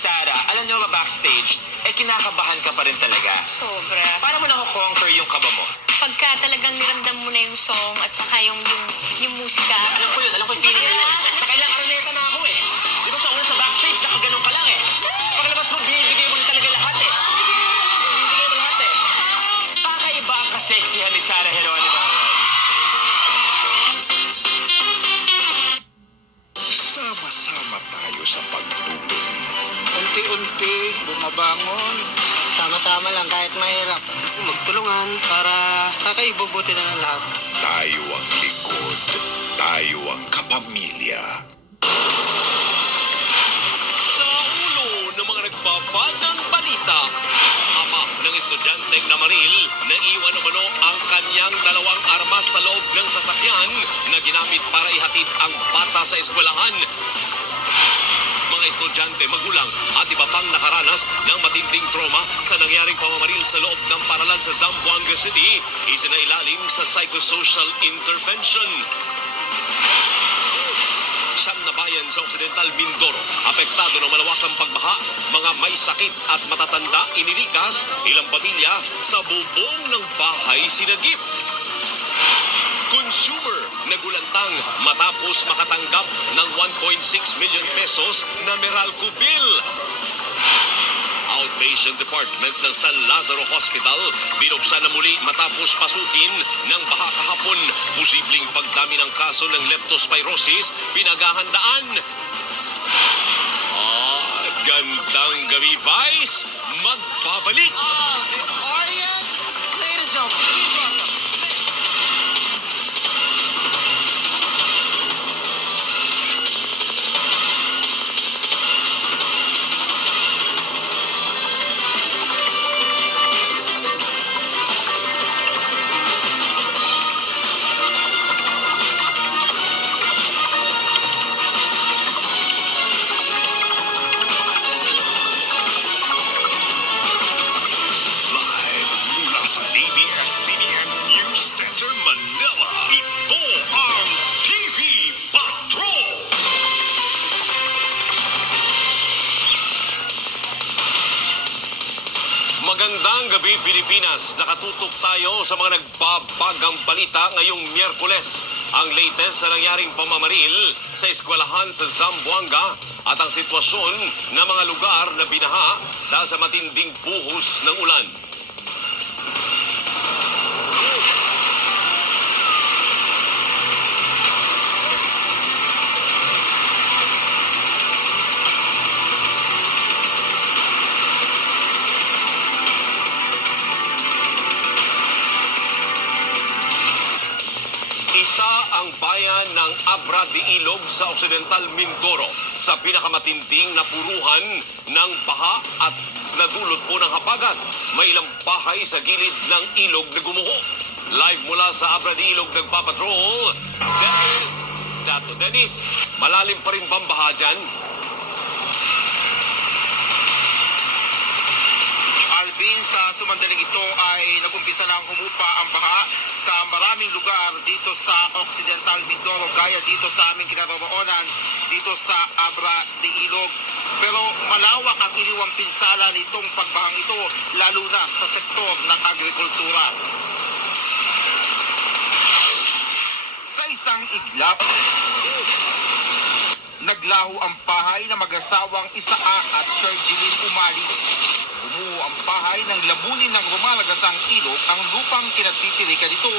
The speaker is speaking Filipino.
Sarah, alam niyo ba backstage, kinakabahan ka pa rin talaga. Sobra. Paano mo nako-conquer yung kaba mo? Pagka talagang niramdam mo na yung song at saka yung musika. Alam ko yung feeling na yun. Nakailang araneta na ako eh. Di ba sa una sa backstage, nakaganon ka lang eh. Paglabas mo, binibigay mo na talaga lahat eh. Binibigay mo lahat eh. Kakaiba ang kaseksihan ni Sarah Geronimo. Sama-sama tayo sa pagtulong. Unti-unti, bumabangon. Sama-sama lang kahit mahirap. Magtulungan para sa kaibubuti na ng lahat. Tayo ang likod. Tayo ang kapamilya. Sa ulo ng mga nagbabagang balita, ama ng estudyanteng namaril na iwan umano ang kanyang dalawang armas sa loob ng sasakyan na ginamit para ihatid ang bata sa eskwelahan. Mga estudyante, magulang at iba pang nakaranas ng matinding trauma sa nangyaring pamamaril sa loob ng paaralan sa Zamboanga City, isinailalim sa psychosocial intervention. Siyam na bayan sa Occidental Mindoro, apektado ng malawakang pagbaha, mga may sakit at matatanda inilikas, ilang pamilya sa bubong ng bahay sinagip. Consumer nagulantang matapos makatanggap ng 1.6 million pesos na Meralco bill. Outpatient Department ng San Lazaro Hospital binuksan na muli matapos pasukin ng baha kahapon. Posibleng pagdami ng kaso ng leptospirosis pinaghahandaan. Gandang gabi, Vice! Magbabalik! Orion, ladies and gentlemen, please welcome. Live mula sa ABS-CBN News Center, Manila. Ito ang TV Patrol! Magandang gabi, Pilipinas. Nakatutok tayo sa mga nagbabagang balita ngayong Miyerkules. Ang latest sa nangyaring pamamaril sa eskwelahan sa Zamboanga at ang sitwasyon ng mga lugar na binaha dahil sa matinding buhos ng ulan. Isa ang bayan ng Abra de Ilog sa Occidental Mindoro sa pinakamatinding napuruhan ng baha at nadulot po ng habagat. May ilang bahay sa gilid ng ilog na gumuho. Live mula sa Abra de Ilog nagpapatrol, Dennis. Dato Dennis, malalim pa rin bang baha dyan? Alvin, sa sumandaling ito ay nag-umpisa na humupa ang baha sa maraming lugar dito sa Occidental Mindoro, gaya dito sa aming kinaroroonan, dito sa Abra de Ilog. Pero malawak ang iniwang pinsala nitong pagbahang ito, lalo na sa sektor ng agrikultura. Sa isang iglap, naglaho ang bahay ng mag-asawang Isaa at Sherjilin Umali. Bumuo ang bahay ng lamunin ng rumalagasang ilog ang lupang kinatitirikan nito